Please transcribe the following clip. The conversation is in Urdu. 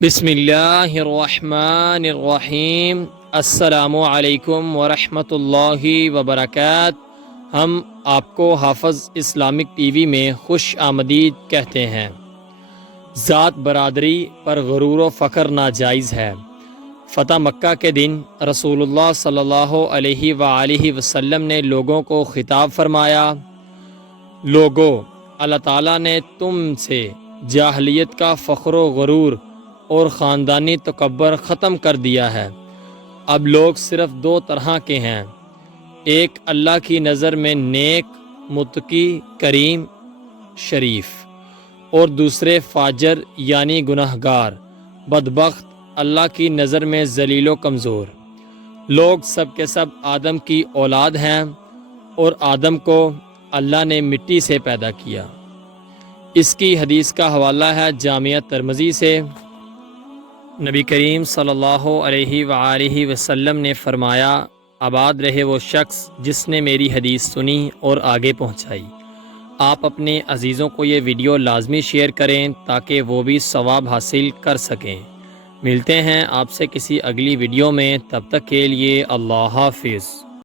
بسم اللہ الرحمن الرحیم۔ السلام علیکم ورحمۃ اللہ وبرکاتہ۔ ہم آپ کو حافظ اسلامک ٹی وی میں خوش آمدید کہتے ہیں۔ ذات برادری پر غرور و فخر ناجائز ہے۔ فتح مکہ کے دن رسول اللہ صلی اللہ علیہ وآلہ وسلم نے لوگوں کو خطاب فرمایا، لوگو، اللہ تعالیٰ نے تم سے جاہلیت کا فخر و غرور اور خاندانی تکبر ختم کر دیا ہے۔ اب لوگ صرف دو طرح کے ہیں، ایک اللہ کی نظر میں نیک، متقی، کریم، شریف، اور دوسرے فاجر یعنی گناہ گار، بدبخت، اللہ کی نظر میں ذلیل و کمزور۔ لوگ سب کے سب آدم کی اولاد ہیں، اور آدم کو اللہ نے مٹی سے پیدا کیا۔ اس کی حدیث کا حوالہ ہے جامعہ ترمذی سے۔ نبی کریم صلی اللہ علیہ وآلہ وسلم نے فرمایا، آباد رہے وہ شخص جس نے میری حدیث سنی اور آگے پہنچائی۔ آپ اپنے عزیزوں کو یہ ویڈیو لازمی شیئر کریں تاکہ وہ بھی ثواب حاصل کر سکیں۔ ملتے ہیں آپ سے کسی اگلی ویڈیو میں، تب تک کے لیے اللہ حافظ۔